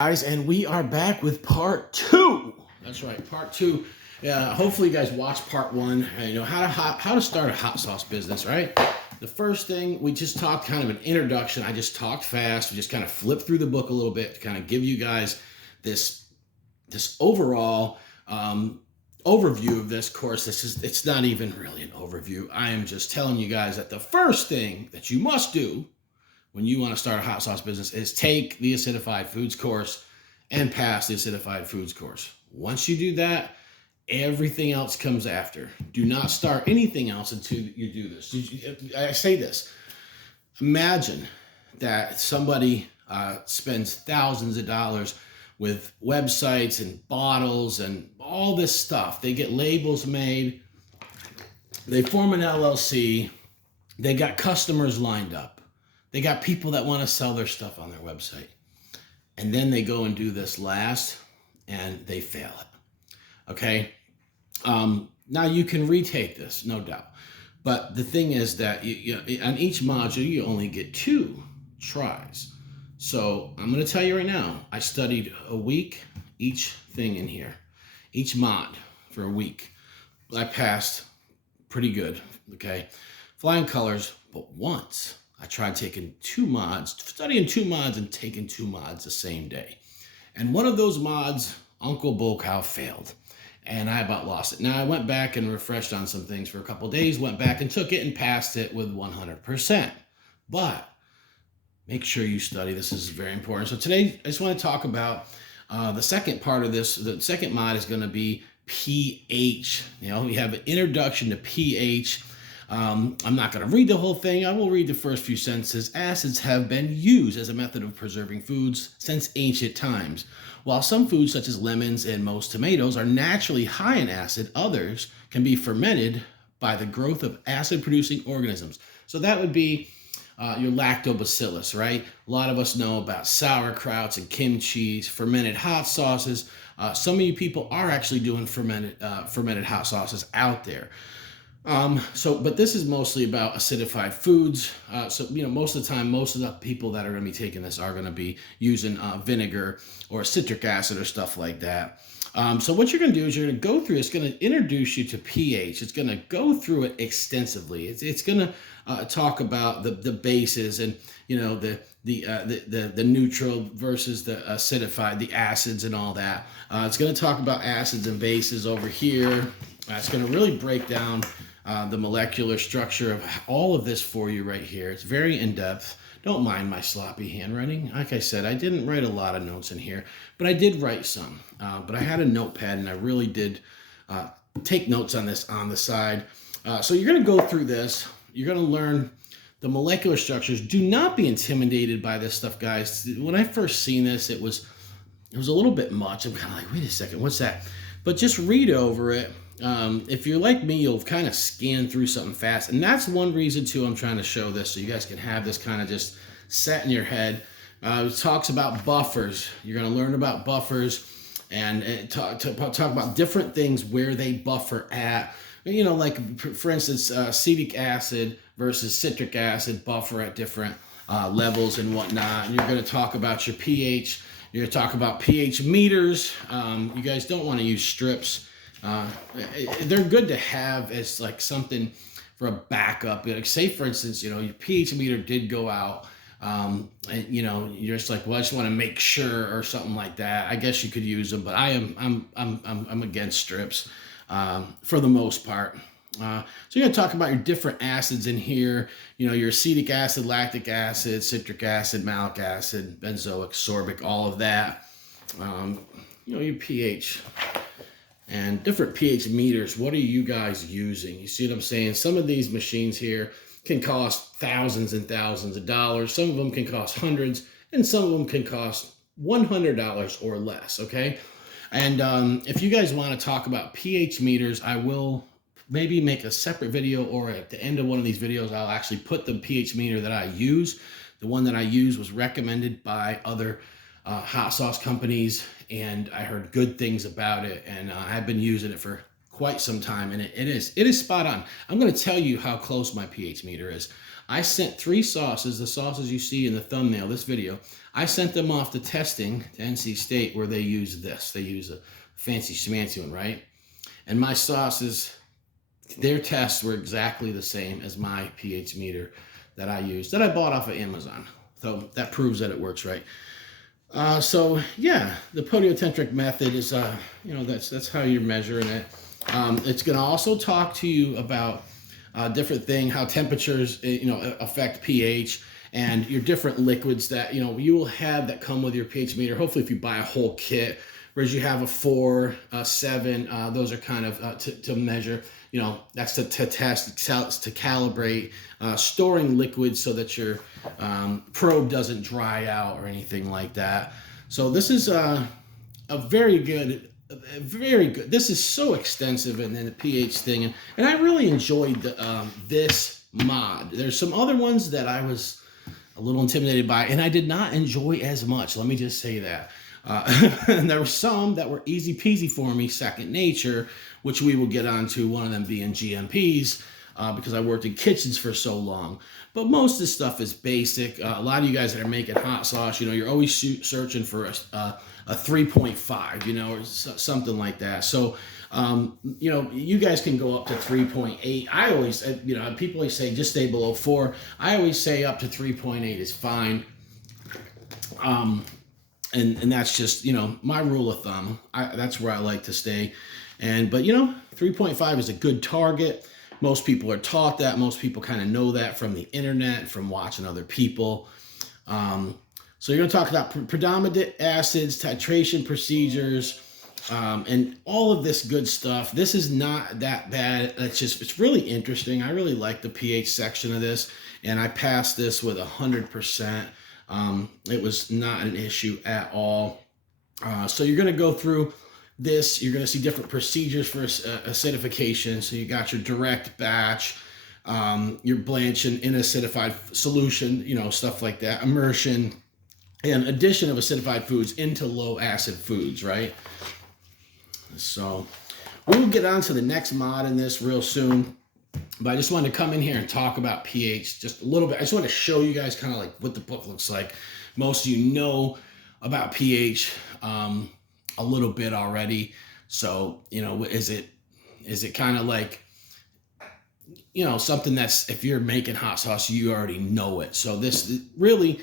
Guys, and we are back with part two. That's right, part two. Hopefully you guys watched part one. How to start a hot sauce business, right? The first thing, we just talked kind of an introduction. I just talked fast. We just kind of flipped through the book a little bit to kind of give you guys this overall overview of this course. It's not even really an overview. I am just telling you guys that the first thing that you must do when you want to start a hot sauce business is take the acidified foods course and pass the acidified foods course. Once you do that, everything else comes after. Do not start anything else until you do this. I say this. Imagine that somebody spends thousands of dollars with websites and bottles and all this stuff. They get labels made. They form an LLC. They got customers lined up. They got people that want to sell their stuff on their website. And then they go and do this last and they fail it. Okay? Now you can retake this, no doubt. But the thing is that on each module, you only get 2 tries. So I'm going to tell you right now, I studied a week, each thing in here, each mod for a week. I passed pretty good, okay? Flying colors, but once I tried taking 2 mods, studying 2 mods and taking 2 mods the same day. And one of those mods, Uncle Bull Cow, failed. And I about lost it. Now I went back and refreshed on some things for a couple days, went back and took it and passed it with 100%. But make sure you study. This is very important. So today I just want to talk about the second part of this. The second mod is going to be pH. We have an introduction to pH. I'm not going to read the whole thing. I will read the first few sentences. Acids have been used as a method of preserving foods since ancient times. While some foods, such as lemons and most tomatoes, are naturally high in acid, others can be fermented by the growth of acid-producing organisms. So that would be your lactobacillus, right? A lot of us know about sauerkrauts and kimchi, fermented hot sauces. Some of you people are actually doing fermented hot sauces out there. But this is mostly about acidified foods. Most of the time, most of the people that are going to be taking this are going to be using vinegar or citric acid or stuff like that. So what you're going to do is you're going to go through, it's going to introduce you to pH. It's going to go through it extensively. It's going to talk about the bases and, the neutral versus the acidified, the acids and all that. It's going to talk about acids and bases over here. It's going to really break down the molecular structure of all of this for you right here. It's very in-depth. Don't mind my sloppy handwriting. Like I said, I didn't write a lot of notes in here, but I did write some. But I had a notepad and I really did take notes on this on the side. So you're going to go through this. You're going to learn the molecular structures. Do not be intimidated by this stuff, guys. When I first seen this, it was a little bit much. I'm kind of like, wait a second, what's that? But just read over it. If you're like me, you'll kind of scan through something fast. And that's one reason, too, I'm trying to show this so you guys can have this kind of just set in your head. It talks about buffers. You're going to learn about buffers and talk about different things where they buffer at. Like, for instance, acetic acid versus citric acid buffer at different levels and whatnot. And you're going to talk about your pH. You're going to talk about pH meters. You guys don't want to use strips. They're good to have as like something for a backup. Like, say for instance, your pH meter did go out, and you're just like, well, I just want to make sure or something like that. I guess you could use them, but I'm against strips for the most part. So you're going to talk about your different acids in here. Your acetic acid, lactic acid, citric acid, malic acid, benzoic, sorbic, all of that. Your pH. And different pH meters, what are you guys using? You see what I'm saying? Some of these machines here can cost thousands and thousands of dollars. Some of them can cost hundreds, and some of them can cost $100 or less, okay? And if you guys want to talk about pH meters, I will maybe make a separate video, or at the end of one of these videos, I'll actually put the pH meter that I use. The one that I use was recommended by other hot sauce companies, and I heard good things about it, and I've been using it for quite some time, and it is spot on. I'm going to tell you how close my pH meter is. I sent 3 sauces, the sauces you see in the thumbnail of this video. I sent them off to testing to NC State, where they use this. They use a fancy schmancy one, right? And my sauces, their tests were exactly the same as my pH meter that I used, that I bought off of Amazon. So that proves that it works, right? So yeah, the podiotentric method is, that's how you're measuring it. It's going to also talk to you about different thing, how temperatures, affect pH, and your different liquids that, you will have that come with your pH meter. Hopefully if you buy a whole kit, whereas you have a 4, 7, those are kind of to measure, that's to test, to calibrate, storing liquids so that your probe doesn't dry out or anything like that. So this is a very good, this is so extensive, and then the pH thing, and I really enjoyed this mod. There's some other ones that I was a little intimidated by, and I did not enjoy as much. Let me just say that. And there were some that were easy peasy for me, second nature, which we will get onto, one of them being GMPs, because I worked in kitchens for so long. But most of this stuff is basic. A lot of you guys that are making hot sauce, you're always searching for a 3.5, or something like that. So, you guys can go up to 3.8. I always, people always say just stay below 4. I always say up to 3.8 is fine. And that's just, my rule of thumb. That's where I like to stay. But 3.5 is a good target. Most people are taught that. Most people kind of know that from the internet, from watching other people. So you're going to talk about predominant acids, titration procedures, and all of this good stuff. This is not that bad. It's really interesting. I really like the pH section of this, and I passed this with 100%. It was not an issue at all. So you're going to go through this. You're going to see different procedures for acidification. So you got your direct batch, your blanching in acidified solution, stuff like that, immersion, and addition of acidified foods into low acid foods, right? So we will get on to the next mod in this real soon. But I just wanted to come in here and talk about pH just a little bit. I just want to show you guys kind of like what the book looks like. Most of you know about pH a little bit already. So, is it kind of like, something that's, if you're making hot sauce, you already know it. So this really,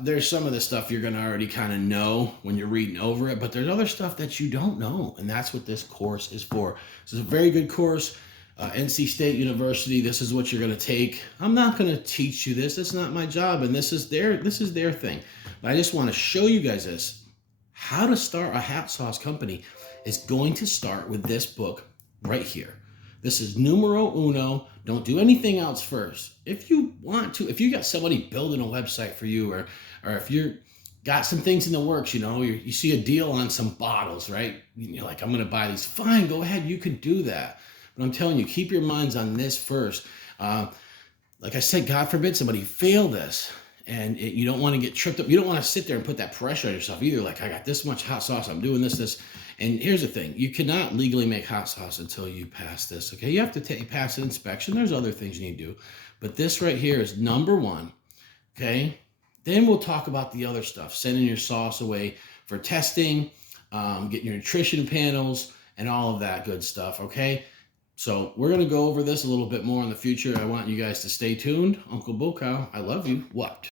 there's some of the stuff you're going to already kind of know when you're reading over it, but there's other stuff that you don't know. And that's what this course is for. This is a very good course. NC State University, this is what you're going to take. I'm not going to teach you this. That's not my job, and this is their thing. But I just want to show you guys this. How to start a hot sauce company is going to start with this book right here. This is numero uno. Don't do anything else first. If you want to, if you got somebody building a website for you, or if you're got some things in the works, you see a deal on some bottles, right? You're like, I'm going to buy these. Fine, go ahead. You can do that. But I'm telling you, keep your minds on this first. Like I said, God forbid somebody fail this, and you don't want to get tripped up. You don't want to sit there and put that pressure on yourself either. Like, I got this much hot sauce, I'm doing this. And here's the thing. You cannot legally make hot sauce until you pass this, okay? You have to pass an inspection. There's other things you need to do. But this right here is number one, okay? Then we'll talk about the other stuff. Sending your sauce away for testing, getting your nutrition panels, and all of that good stuff, okay? So we're going to go over this a little bit more in the future. I want you guys to stay tuned. Uncle Bocow, I love you. What?